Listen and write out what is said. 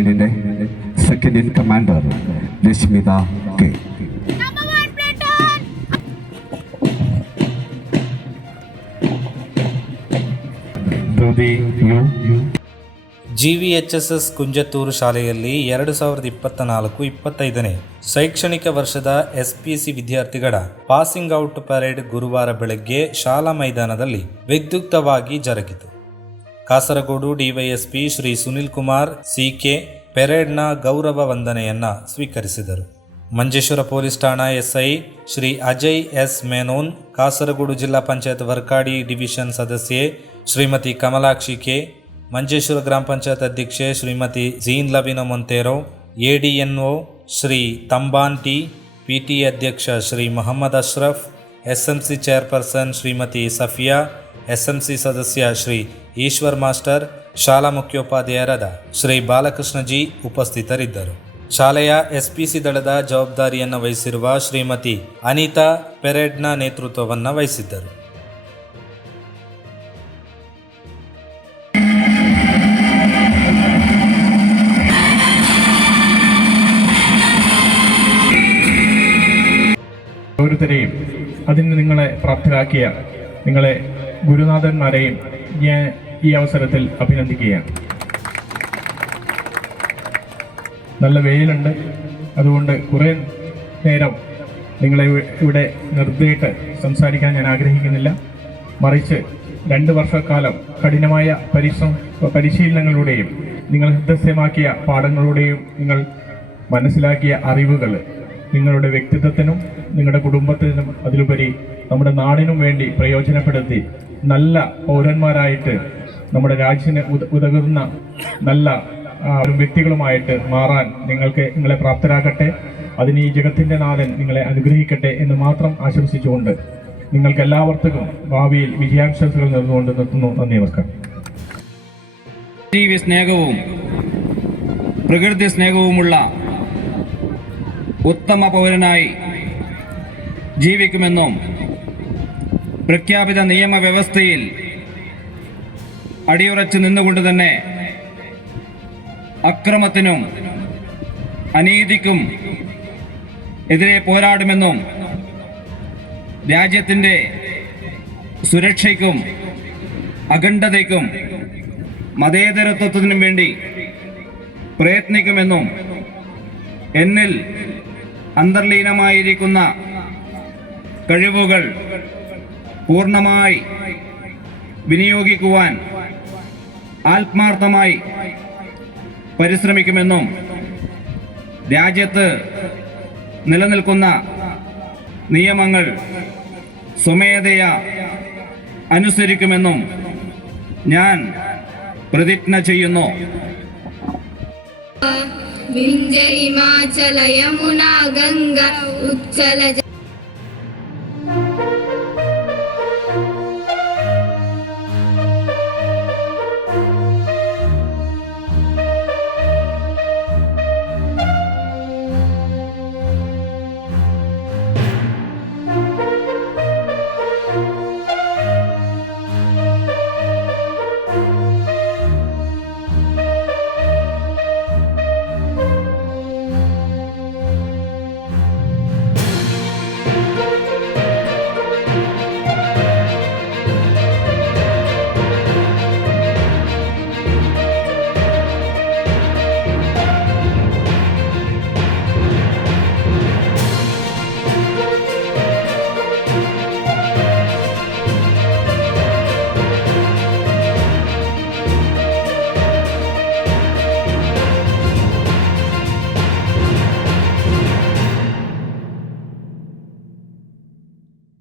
ബറ്റാലിയനിലെ second in commander Rashmitha K. GVHSS Kunjathur ಶಾಲೆಯಲ್ಲಿ 2024-25ನೇ ಶೈಕ್ಷಣಿಕ ವರ್ಷದ SPC ವಿದ್ಯಾರ್ಥಿಗಳ ಪಾಸಿಂಗ್ ಔಟ್ ಪರೇಡ್ ಗುರುವಾರ ಬೆಳಗ್ಗೆ ಶಾಲಾ ಮೈದಾನದಲ್ಲಿ ವಿದ್ಯುಕ್ತವಾಗಿ ಜರುಗಿತು. ಕಾಸರಗೋಡು DYSP ಶ್ರೀ ಸುನಿಲ್ ಕುಮಾರ್ CK ಪೆರೇಡ್ನ ಗೌರವ ವಂದನೆಯನ್ನ ಸ್ವೀಕರಿಸಿದರು. ಮಂಜೇಶ್ವರ ಪೊಲೀಸ್ ಠಾಣಾ SI ಶ್ರೀ ಅಜಯ್ S ಮೇನೋನ್, ಕಾಸರಗೋಡು ಜಿಲ್ಲಾ ಪಂಚಾಯತ್ ವರ್ಕಾಡಿ ಡಿವಿಷನ್ ಸದಸ್ಯೆ ಶ್ರೀಮತಿ ಕಮಲಾಕ್ಷಿ K, ಮಂಜೇಶ್ವರ ಗ್ರಾಮ ಪಂಚಾಯತ್ ಅಧ್ಯಕ್ಷೆ Shrimati ಝೀನ್ ಲವಿನ ಮೊಂತೇರೋ, ADNO Shri Thamban T, PTA ಅಧ್ಯಕ್ಷ Shri Mohammed Ashraf, SMC chairperson Shrimati Safia, SMC ಸದಸ್ಯ ಶ್ರೀ ಈಶ್ವರ್ ಮಾಸ್ಟರ್, ಶಾಲಾ ಮುಖ್ಯೋಪಾಧ್ಯಾಯರಾದ ಶ್ರೀ ಬಾಲಕೃಷ್ಣ ಜಿ ಉಪಸ್ಥಿತರಿದ್ದರು. ಶಾಲೆಯ SPC ದಳದ ಜವಾಬ್ದಾರಿಯನ್ನು ವಹಿಸಿರುವ ಶ್ರೀಮತಿ ಅನಿತಾ ಪೆರೇಡ್ನ ನೇತೃತ್ವವನ್ನು ವಹಿಸಿದ್ದರು. ഓരോരുത്തരെയും അതിന് നിങ്ങളെ പ്രാപ്തരാക്കിയ നിങ്ങളെ ഗുരുനാഥന്മാരെയും ഞാൻ ഈ അവസരത്തിൽ അഭിനന്ദിക്കുകയാണ്. നല്ല വെയിലുണ്ട്, അതുകൊണ്ട് കുറേ നേരം നിങ്ങളെ ഇവിടെ നിർത്തിയിട്ട് സംസാരിക്കാൻ ഞാൻ ആഗ്രഹിക്കുന്നില്ല. മറിച്ച് 2 വർഷക്കാലം കഠിനമായ പരിശീലനങ്ങളുടെയും നിങ്ങൾ ഹൃദയമാക്കിയ പാഠങ്ങളുടെയും നിങ്ങൾ മനസ്സിലാക്കിയ അറിവുകൾ നിങ്ങളുടെ വ്യക്തിത്വത്തിനും നിങ്ങളുടെ കുടുംബത്തിനും അതിലുപരി നമ്മുടെ നാടിനും വേണ്ടി പ്രയോജനപ്പെടുത്തി നല്ല പൗരന്മാരായിട്ട് നമ്മുടെ രാജ്യത്തിന് ഉതകുന്ന നല്ല വ്യക്തികളുമായിട്ട് മാറാൻ നിങ്ങളെ പ്രാപ്തരാക്കട്ടെ. അതിന് ഈ ജഗത്തിൻ്റെ നാഥൻ നിങ്ങളെ അനുഗ്രഹിക്കട്ടെ എന്ന് മാത്രം ആശംസിച്ചുകൊണ്ട് നിങ്ങൾക്ക് എല്ലാവർക്കും ഭാവിയിൽ വിജയാശംസകൾ നേർന്നുകൊണ്ട് നിർത്തുന്നു. നന്ദി, നമസ്കാരം. ജീവി സ്നേഹവും പ്രകൃതി സ്നേഹവുമുള്ള ഉത്തമ പൗരനായി ജീവിക്കുമെന്നും പ്രഖ്യാപിത നിയമവ്യവസ്ഥയിൽ അടിയുറച്ചു നിന്നുകൊണ്ട് തന്നെ അക്രമത്തിനും അനീതിക്കും എതിരെ പോരാടുമെന്നും രാജ്യത്തിൻ്റെ സുരക്ഷയ്ക്കും അഖണ്ഡതയ്ക്കും മതേതരത്വത്തിനും വേണ്ടി പ്രയത്നിക്കുമെന്നും എന്നിൽ അന്തർലീനമായിരിക്കുന്ന കഴിവുകൾ പൂർണ്ണമായി വിനിയോഗിക്കുവാൻ ആത്മാർത്ഥമായി പരിശ്രമിക്കുമെന്നും രാജ്യത്ത് നിലനിൽക്കുന്ന നിയമങ്ങൾ സ്വമേധയാ അനുസരിക്കുമെന്നും ഞാൻ പ്രതിജ്ഞ ചെയ്യുന്നു. വിന്ധ്യ ഹിമാചല യമുന ഗംഗ ഉജ്ജല